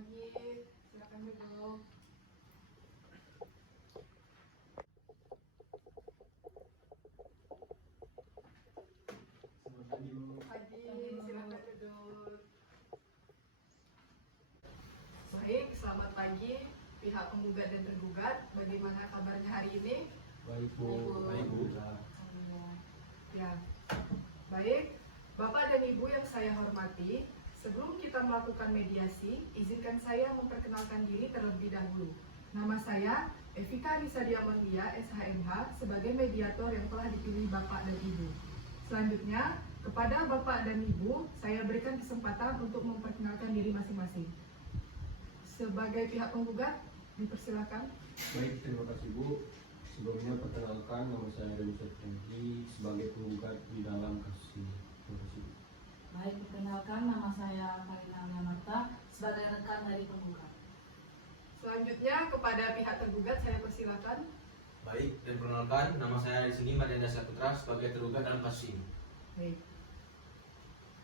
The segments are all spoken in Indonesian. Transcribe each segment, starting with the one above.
pagi, silakan duduk. Pagi, silakan duduk. Baik, selamat pagi pihak penggugat dan tergugat. Bagaimana kabarnya hari ini? Baik Bu. Baik Bu. Ya, baik. Bapak dan Ibu yang saya hormati, sebelum kita melakukan mediasi, izinkan saya memperkenalkan diri terlebih dahulu. Nama saya Evika Anissa Diamondia, SHMH, sebagai mediator yang telah dipilih Bapak dan Ibu. Selanjutnya, kepada Bapak dan Ibu, saya berikan kesempatan untuk memperkenalkan diri masing-masing. Sebagai pihak penggugat, dipersilakan. Baik, terima kasih Bu. Sebelumnya perkenalkan, nama saya Denisa Franky sebagai penggugat di dalam kasus ini. Terima kasih Bu. Baik, perkenalkan nama saya Karina Marta sebagai rekan dari penggugat. Selanjutnya, kepada pihak tergugat, saya persilakan. Baik, dan perkenalkan, nama saya di sini Mariana Saputra sebagai tergugat dalam kasus ini. Baik.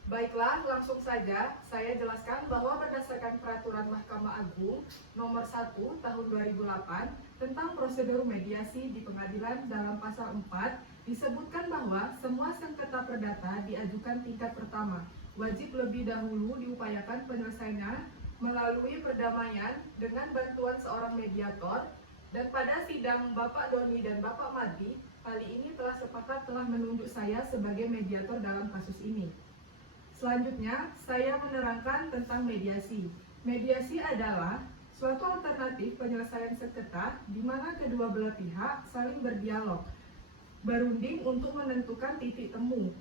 Baiklah, langsung saja saya jelaskan bahwa berdasarkan Peraturan Mahkamah Agung Nomor 1 Tahun 2008 tentang prosedur mediasi di pengadilan dalam pasal 4 disebutkan bahwa semua sengketa perdata diajukan tingkat pertama wajib lebih dahulu diupayakan penyelesaiannya melalui perdamaian dengan bantuan seorang mediator, dan pada sidang Bapak Doni dan Bapak Mardi kali ini telah sepakat telah menunjuk saya sebagai mediator dalam kasus ini. Selanjutnya, saya menerangkan tentang mediasi. Mediasi adalah suatu alternatif penyelesaian sengketa di mana kedua belah pihak saling berdialog, berunding untuk menentukan titik temu.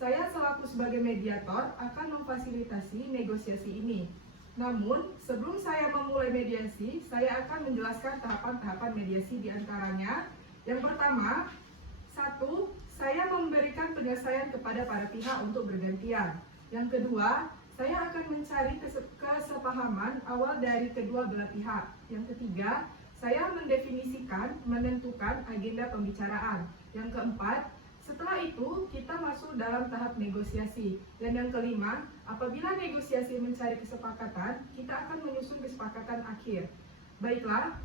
Saya selaku sebagai mediator akan memfasilitasi negosiasi ini. Namun, sebelum saya memulai mediasi, saya akan menjelaskan tahapan-tahapan mediasi di antaranya. Yang pertama, 1. Saya memberikan penyelesaian kepada para pihak untuk bergantian. Yang kedua, saya akan mencari kesepahaman awal dari kedua belah pihak. Yang ketiga, saya mendefinisikan, menentukan agenda pembicaraan. Yang keempat, setelah itu kita masuk dalam tahap negosiasi. Dan yang kelima, apabila negosiasi mencari kesepakatan, kita akan menyusun kesepakatan akhir. Baiklah,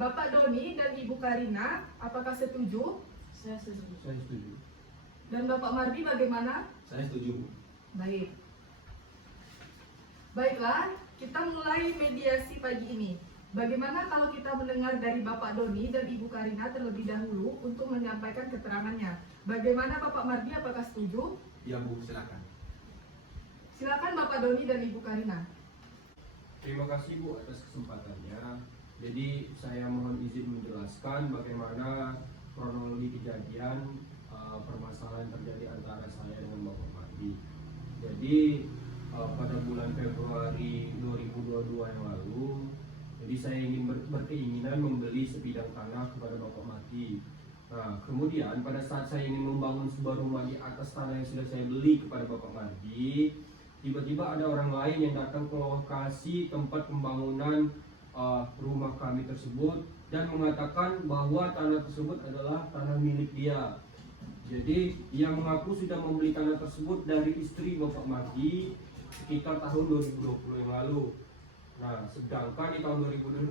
Bapak Doni dan Ibu Karina, apakah setuju? Saya setuju. Saya setuju. Dan Bapak Mardi bagaimana? Saya setuju Bu. Baik. Baiklah, kita mulai mediasi pagi ini. Bagaimana kalau kita mendengar dari Bapak Doni dan Ibu Karina terlebih dahulu untuk menyampaikan keterangannya? Bagaimana Bapak Mardi, apakah setuju? Ya Bu, silakan. Silakan Bapak Doni dan Ibu Karina. Terima kasih Bu atas kesempatannya. Jadi saya mohon izin menjelaskan bagaimana kronologi kejadian permasalahan terjadi antara saya dengan Bapak Mardi. Jadi pada bulan Februari 2022 yang lalu, jadi saya ingin berkeinginan membeli sebidang tanah kepada Bapak Mardi. Nah, kemudian pada saat saya ingin membangun sebuah rumah di atas tanah yang sudah saya beli kepada Bapak Mardi, tiba-tiba ada orang lain yang datang ke lokasi tempat pembangunan rumah kami tersebut dan mengatakan bahwa tanah tersebut adalah tanah milik dia. Jadi ia mengaku sudah membeli tanah tersebut dari istri Bapak Mardi sekitar tahun 2020 yang lalu. Nah, sedangkan di tahun 2022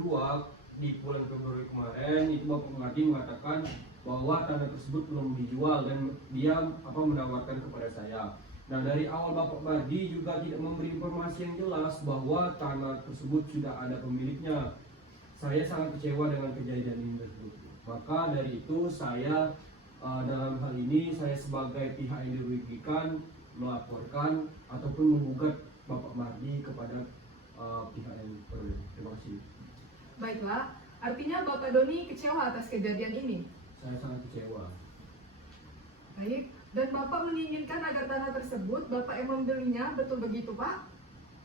di bulan Februari kemarin itu Bapak Mardi mengatakan bahwa tanah tersebut belum dijual dan dia menawarkan kepada saya. Nah, dari awal Bapak Mardi juga tidak memberi informasi yang jelas bahwa tanah tersebut sudah ada pemiliknya. Saya sangat kecewa dengan kejadian ini tersebut. Maka dari itu saya dalam hal ini saya sebagai pihak yang dirugikan melaporkan ataupun menggugat Bapak Mardi kepada pihak yang berwenang. Terima kasih. Baiklah, artinya Bapak Doni kecewa atas kejadian ini. Saya sangat kecewa. Baik, dan Bapak menginginkan agar tanah tersebut Bapak yang membelinya, betul begitu Pak?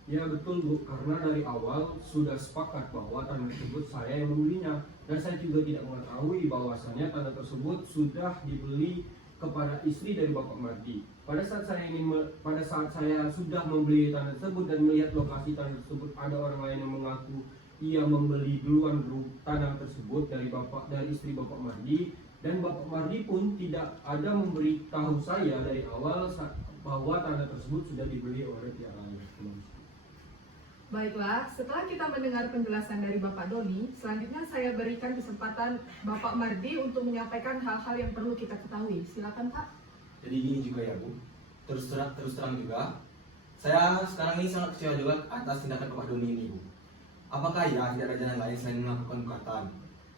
Ya betul Bu, karena dari awal sudah sepakat bahwa tanah tersebut saya yang membelinya. Dan saya juga tidak mengetahui bahwasannya tanah tersebut sudah dibeli kepada istri dari Bapak Mardi. Pada saat saya sudah membeli tanah tersebut dan melihat lokasi tanah tersebut, ada orang lain yang mengaku ia membeli duluan tanah tersebut dari istri Bapak Mardi, dan Bapak Mardi pun tidak ada memberitahu saya dari awal bahwa tanah tersebut sudah dibeli oleh pihak lain. Baiklah, setelah kita mendengar penjelasan dari Bapak Doni, selanjutnya saya berikan kesempatan Bapak Mardi untuk menyampaikan hal-hal yang perlu kita ketahui. Silakan Pak. Jadi gini juga ya Bu, terus terang juga, saya sekarang ini sangat kecewa juga atas tindakan Bapak Doni ini Bu. Apakah ya tidak ada jalan lain selain melakukan gugatan?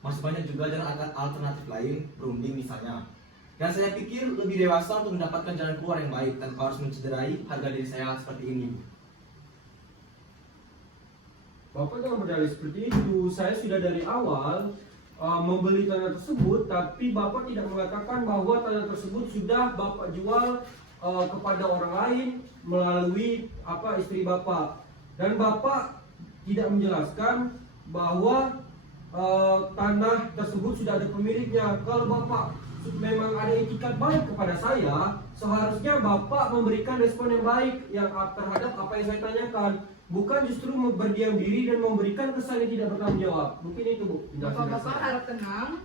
Masih banyak juga jalan alternatif lain, berunding misalnya. Dan saya pikir lebih dewasa untuk mendapatkan jalan keluar yang baik tanpa harus mencederai harga diri saya seperti ini Bu. Bapak jangan berdalih seperti itu. Saya sudah dari awal membeli tanah tersebut, tapi Bapak tidak mengatakan bahwa tanah tersebut sudah Bapak jual kepada orang lain melalui istri Bapak. Dan Bapak tidak menjelaskan bahwa tanah tersebut sudah ada pemiliknya. Kalau Bapak memang ada etikat baik kepada saya, seharusnya Bapak memberikan respon yang baik terhadap apa yang saya tanyakan. Bukan justru berdiam diri dan memberikan kesan yang tidak bertanggung jawab. Mungkin itu Bu. Bapak-bapak harap tenang.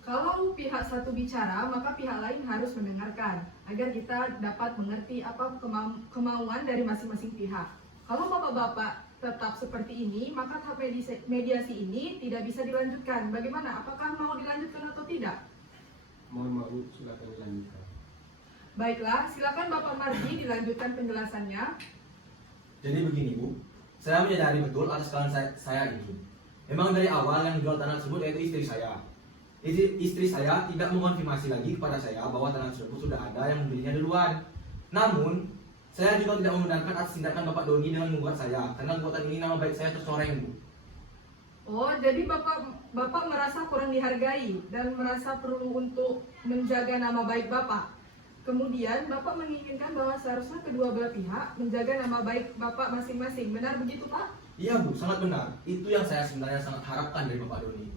Kalau pihak satu bicara, maka pihak lain harus mendengarkan agar kita dapat mengerti apa kemauan dari masing-masing pihak. Kalau bapak-bapak tetap seperti ini, maka tahap mediasi ini tidak bisa dilanjutkan. Bagaimana? Apakah mau dilanjutkan atau tidak? Mohon maaf, silakan dilanjutkan. Baiklah, silakan Bapak Mardi dilanjutkan penjelasannya. Jadi begini Bu, saya menyadari betul atas kesalahan saya ini. Memang dari awal yang menjual tanah tersebut yaitu istri saya. Istri saya tidak mengonfirmasi lagi kepada saya bahwa tanah tersebut sudah ada yang membelinya duluan. Namun, saya juga tidak membenarkan atas tindakan Bapak Doni dengan membuat saya, karena gugatan ini nama baik saya tercoreng Bu. Oh, jadi Bapak merasa kurang dihargai dan merasa perlu untuk menjaga nama baik Bapak. Kemudian Bapak menginginkan bahwa seharusnya kedua belah pihak menjaga nama baik Bapak masing-masing. Benar begitu Pak? Iya Bu, sangat benar. Itu yang saya sebenarnya sangat harapkan dari Bapak Doni.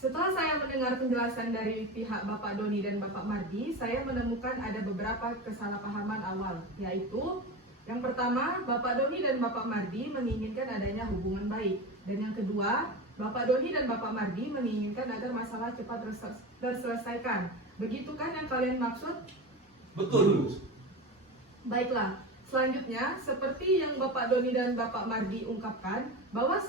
Setelah saya mendengar penjelasan dari pihak Bapak Doni dan Bapak Mardi, saya menemukan ada beberapa kesalahpahaman awal, yaitu yang pertama, Bapak Doni dan Bapak Mardi menginginkan adanya hubungan baik. Dan yang kedua, Bapak Doni dan Bapak Mardi menginginkan agar masalah cepat terselesaikan. Begitu kan yang kalian maksud? Betul Bu. Baiklah, selanjutnya seperti yang Bapak Doni dan Bapak Mardi ungkapkan, bahwa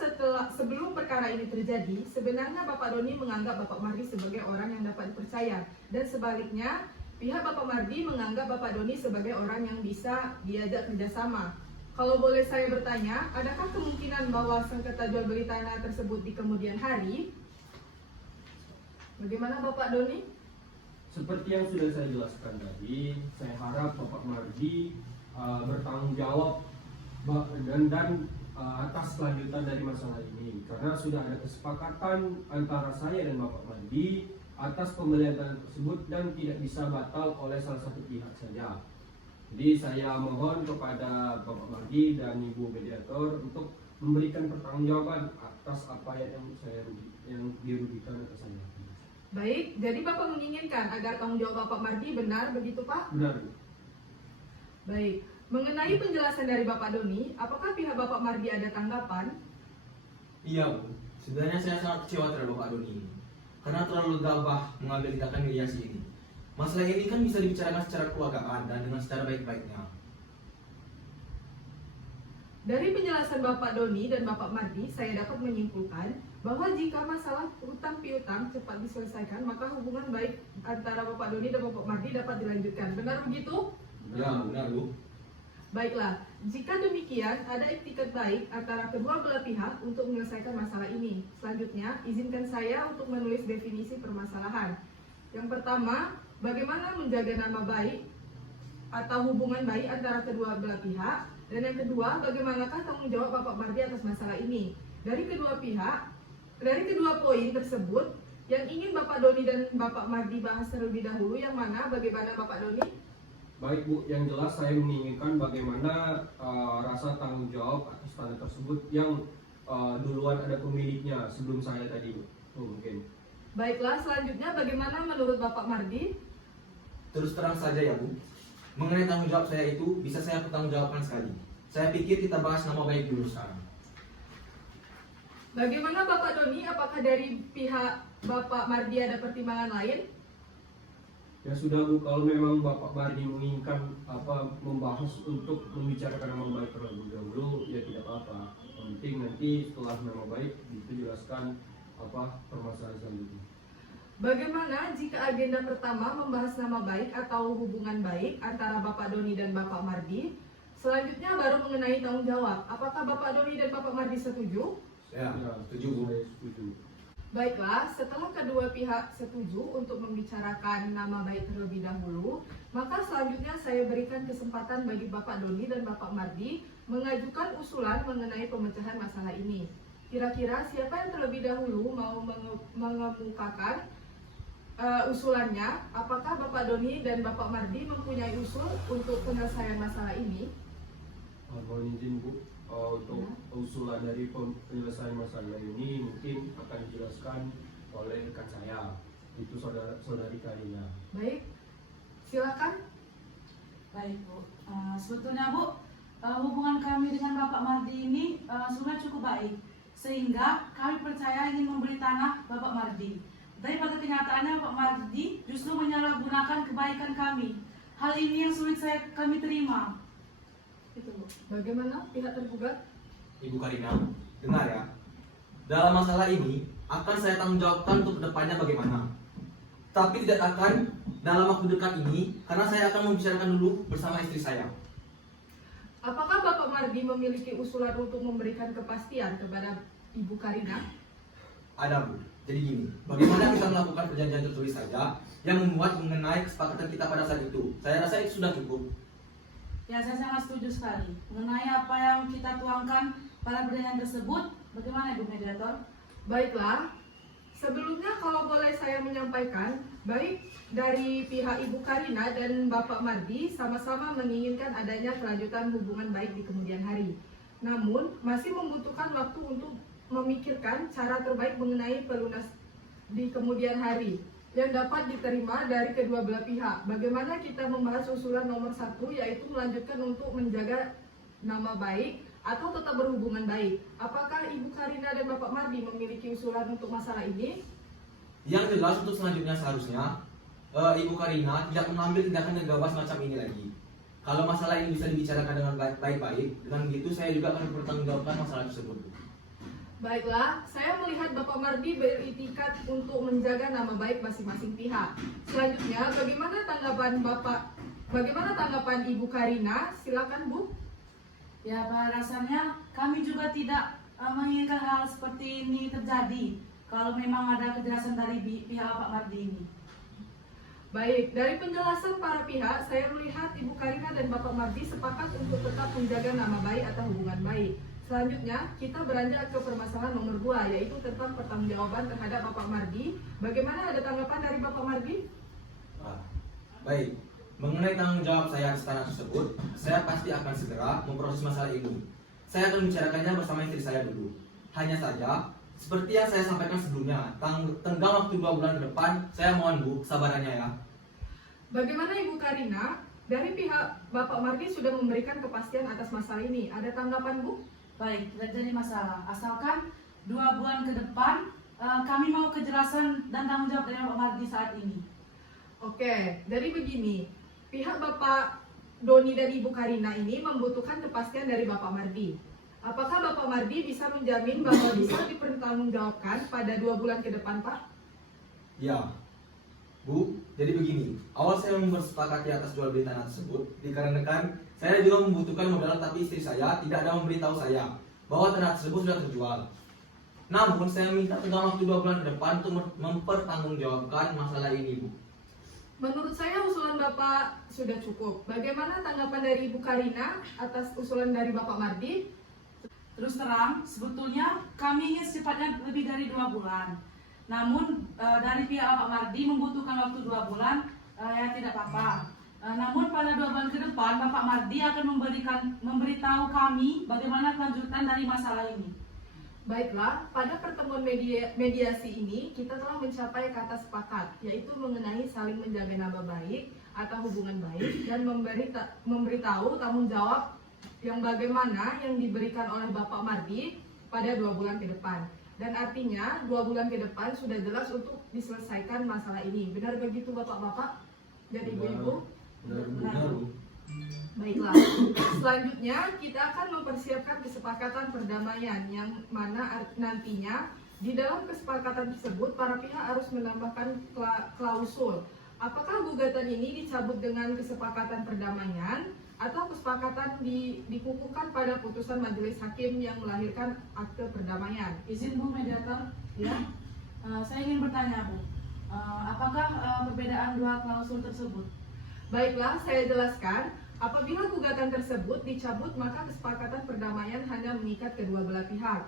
sebelum perkara ini terjadi, sebenarnya Bapak Doni menganggap Bapak Mardi sebagai orang yang dapat dipercaya, dan sebaliknya pihak Bapak Mardi menganggap Bapak Doni sebagai orang yang bisa diajak kerjasama. Kalau boleh saya bertanya, adakah kemungkinan bahwa sengketa jual beli tanah tersebut di kemudian hari? Bagaimana Bapak Doni? Seperti yang sudah saya jelaskan tadi, saya harap Bapak Mardi bertanggung jawab dan atas kelanjutan dari masalah ini, karena sudah ada kesepakatan antara saya dan Bapak Mardi atas pembelian tanah tersebut dan tidak bisa batal oleh salah satu pihak saja. Jadi saya mohon kepada Bapak Mardi dan Ibu Mediator untuk memberikan pertanggungjawaban atas apa yang dirugikan atas saya. Baik, jadi Bapak menginginkan agar tanggung jawab Bapak Mardi benar begitu Pak? Benar Bu. Baik, mengenai penjelasan dari Bapak Doni, apakah pihak Bapak Mardi ada tanggapan? Iya Bu, sebenarnya saya sangat kecewa terhadap Bapak Doni ini, karena terlalu gabah mengambil tindakan mediasi ini. Masalah ini kan bisa dibicarakan secara keluargaan dan dengan secara baik-baiknya. Dari penjelasan Bapak Doni dan Bapak Mardi, saya dapat menyimpulkan bahwa jika masalah hutang piutang cepat diselesaikan, maka hubungan baik antara Bapak Doni dan Bapak Mardi dapat dilanjutkan. Benar begitu? Ya, benar Bu. Baiklah, jika demikian, ada etikat baik antara kedua belah pihak untuk menyelesaikan masalah ini. Selanjutnya, izinkan saya untuk menulis definisi permasalahan. Yang pertama, bagaimana menjaga nama baik atau hubungan baik antara kedua belah pihak. Dan yang kedua, bagaimanakah tanggung jawab Bapak Mardi atas masalah ini. Dari kedua poin tersebut, yang ingin Bapak Doni dan Bapak Mardi bahas terlebih dahulu, yang mana bagaimana Bapak Doni? Baik Bu, yang jelas saya menginginkan bagaimana rasa tanggung jawab atas tanah tersebut yang duluan ada pemiliknya sebelum saya tadi Bu. Mungkin. Baiklah, selanjutnya bagaimana menurut Bapak Mardi? Terus terang saja ya Bu, mengenai tanggung jawab saya itu bisa saya pertanggungjawabkan sekali. Saya pikir kita bahas nama baik dulu sekarang. Bagaimana Bapak Doni? Apakah dari pihak Bapak Mardi ada pertimbangan lain? Ya sudah Bu, kalau memang Bapak Mardi menginginkan membahas untuk membicarakan nama baik terlebih dahulu, ya tidak apa-apa. Yang penting nanti setelah nama baik itu jelaskan permasalahan selanjutnya. Bagaimana jika agenda pertama membahas nama baik atau hubungan baik antara Bapak Doni dan Bapak Mardi? Selanjutnya baru mengenai tanggung jawab. Apakah Bapak Doni dan Bapak Mardi setuju? Ya, setuju Bu. Saya setuju. Baiklah, setelah kedua pihak setuju untuk membicarakan nama baik terlebih dahulu, maka selanjutnya saya berikan kesempatan bagi Bapak Doni dan Bapak Mardi mengajukan usulan mengenai pemecahan masalah ini. Kira-kira siapa yang terlebih dahulu mau mengemukakan usulannya? Apakah Bapak Doni dan Bapak Mardi mempunyai usul untuk penyelesaian masalah ini? Mohon izin Bu, untuk usulan dari penyelesaian masalah ini mungkin akan dijelaskan oleh rekan saya, itu saudari Karina. Baik, silakan. Baik Bu, sebetulnya Bu, hubungan kami dengan Bapak Mardi ini sudah cukup baik, sehingga kami percaya ingin memberi tanah Bapak Mardi. Tapi pada kenyataannya Bapak Mardi justru menyalahgunakan kebaikan kami. Hal ini yang sulit kami terima. Itu Bu. Bagaimana pihak tergugat? Ibu Karina, dengar ya. Dalam masalah ini akan saya tanggung jawabkan untuk kedepannya bagaimana. Tapi tidak akan dalam waktu dekat ini, karena saya akan membicarakan dulu bersama istri saya. Apakah Bapak Mardi memiliki usulan untuk memberikan kepastian kepada Ibu Karina? Ada Bu. Jadi gini, bagaimana kita melakukan perjanjian tertulis saja yang memuat mengenai kesepakatan kita pada saat itu. Saya rasa itu sudah cukup. Ya, saya sangat setuju sekali. Mengenai apa yang kita tuangkan pada perjanjian tersebut, bagaimana Ibu Mediator? Baiklah, sebelumnya kalau boleh saya menyampaikan, baik dari pihak Ibu Karina dan Bapak Mardi sama-sama menginginkan adanya kelanjutan hubungan baik di kemudian hari. Namun, masih membutuhkan waktu untuk memikirkan cara terbaik mengenai pelunas di kemudian hari yang dapat diterima dari kedua belah pihak. Bagaimana kita membahas usulan nomor 1, yaitu melanjutkan untuk menjaga nama baik atau tetap berhubungan baik. Apakah Ibu Karina dan Bapak Mardi memiliki usulan untuk masalah ini? Yang jelas untuk selanjutnya seharusnya Ibu Karina tidak mengambil tindakan yang gabah semacam ini lagi. Kalau masalah ini bisa dibicarakan dengan baik-baik, dengan begitu saya juga akan bertanggungjawabkan masalah tersebut. Baiklah, saya melihat Bapak Mardi beritikat untuk menjaga nama baik masing-masing pihak. Selanjutnya, bagaimana tanggapan Ibu Karina? Silakan Bu. Ya, pada dasarnya kami juga tidak menginginkan hal seperti ini terjadi kalau memang ada kejelasan dari pihak Bapak Mardi ini. Baik, dari penjelasan para pihak, saya melihat Ibu Karina dan Bapak Mardi sepakat untuk tetap menjaga nama baik atau hubungan baik. Selanjutnya, kita beranjak ke permasalahan nomor 2, yaitu tentang pertanggungjawaban terhadap Bapak Mardi. Bagaimana, ada tanggapan dari Bapak Mardi? Baik, mengenai tanggung jawab saya atas tanah tersebut, saya pasti akan segera memproses masalah ini. Saya akan membicarakannya bersama istri saya dulu. Hanya saja, seperti yang saya sampaikan sebelumnya, tenggang waktu 2 bulan ke depan, saya mohon Bu, kesabarannya ya. Bagaimana Ibu Karina? Dari pihak Bapak Mardi sudah memberikan kepastian atas masalah ini. Ada tanggapan Bu? Baik, tidak jadi masalah. Asalkan 2 bulan ke depan kami mau kejelasan dan tanggung jawab dari Bapak Mardi saat ini. Oke, jadi begini. Pihak Bapak Doni dan Ibu Karina ini membutuhkan kepastian dari Bapak Mardi. Apakah Bapak Mardi bisa menjamin bahwa bisa dipertanggungjawabkan pada 2 bulan ke depan, Pak? Ya, Bu, jadi begini. Awal saya bersepakati atas jual beli tanah tersebut dikarenakan saya juga membutuhkan modal, tapi istri saya tidak ada memberitahu saya bahwa tanah tersebut sudah terjual. Namun saya minta tenggang waktu 2 bulan ke depan untuk mempertanggungjawabkan masalah ini, Bu. Menurut saya usulan Bapak sudah cukup. Bagaimana tanggapan dari Ibu Karina atas usulan dari Bapak Mardi? Terus terang, sebetulnya kami ingin secepatnya lebih dari 2 bulan. Namun dari pihak Bapak Mardi membutuhkan waktu 2 bulan, ya tidak apa-apa. Namun pada 2 bulan ke depan Bapak Mardi akan memberitahu kami bagaimana kelanjutan dari masalah ini. Baiklah, pada pertemuan mediasi ini kita telah mencapai kata sepakat, yaitu mengenai saling menjaga nama baik atau hubungan baik dan memberitahu tanggung jawab yang bagaimana yang diberikan oleh Bapak Mardi pada 2 bulan ke depan. Dan artinya 2 bulan ke depan sudah jelas untuk diselesaikan masalah ini. Benar begitu Bapak-Bapak? Jadi ibu-ibu, Benar, Bu. baiklah. Selanjutnya kita akan mempersiapkan kesepakatan perdamaian yang mana nantinya di dalam kesepakatan tersebut para pihak harus menambahkan klausul. Apakah gugatan ini dicabut dengan kesepakatan perdamaian atau kesepakatan dikukuhkan pada putusan majelis hakim yang melahirkan akte perdamaian? Izin Bu mediator. Ya, Saya ingin bertanya Bu, apakah perbedaan dua klausul tersebut? baiklah, saya jelaskan. Apabila gugatan tersebut dicabut, maka kesepakatan perdamaian hanya mengikat kedua belah pihak.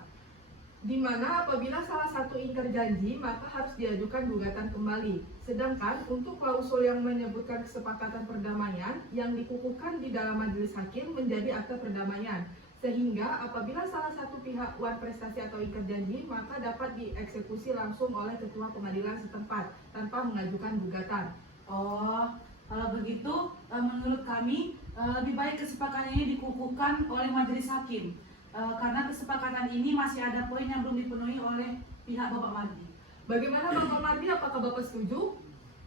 Di mana apabila salah satu ingkar janji, maka harus diajukan gugatan kembali. Sedangkan untuk klausul yang menyebutkan kesepakatan perdamaian yang dikukuhkan di dalam majelis hakim menjadi akte perdamaian. Sehingga apabila salah satu pihak wan prestasi atau ingkar janji, maka dapat dieksekusi langsung oleh ketua pengadilan setempat tanpa mengajukan gugatan. Oh, kalau begitu menurut kami lebih baik kesepakatan ini dikukuhkan oleh majelis hakim. Karena kesepakatan ini masih ada poin yang belum dipenuhi oleh pihak Bapak Mardi. Bagaimana Bapak Mardi, apakah Bapak setuju?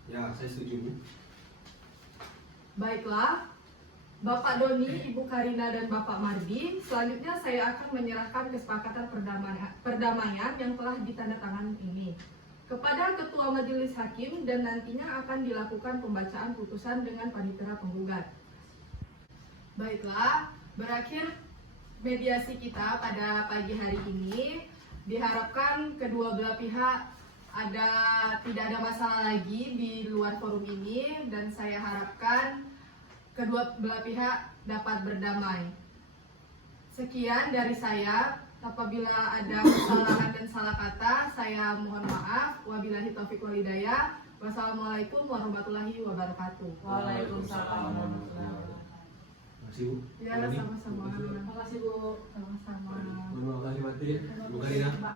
Ya, saya setuju, Bu. Baiklah, Bapak Doni, Ibu Karina, dan Bapak Mardi, selanjutnya saya akan menyerahkan kesepakatan perdamaian yang telah ditandatangani ini kepada Ketua Majelis Hakim dan nantinya akan dilakukan pembacaan putusan dengan panitera penggugat. Baiklah, berakhir mediasi kita pada pagi hari ini. Diharapkan kedua belah pihak tidak ada masalah lagi di luar forum ini dan saya harapkan kedua belah pihak dapat berdamai. Sekian dari saya. Apabila ada kesalahan dan salah kata, saya mohon maaf. Wabillahi taufiq wal hidayah. Wassalamualaikum warahmatullahi wabarakatuh. Waalaikumsalam warahmatullahi wabarakatuh. Terima kasih, Bu. Ya, sama-sama. Terima kasih Bu. Sama-sama. Terima kasih Mati. Bu Karina.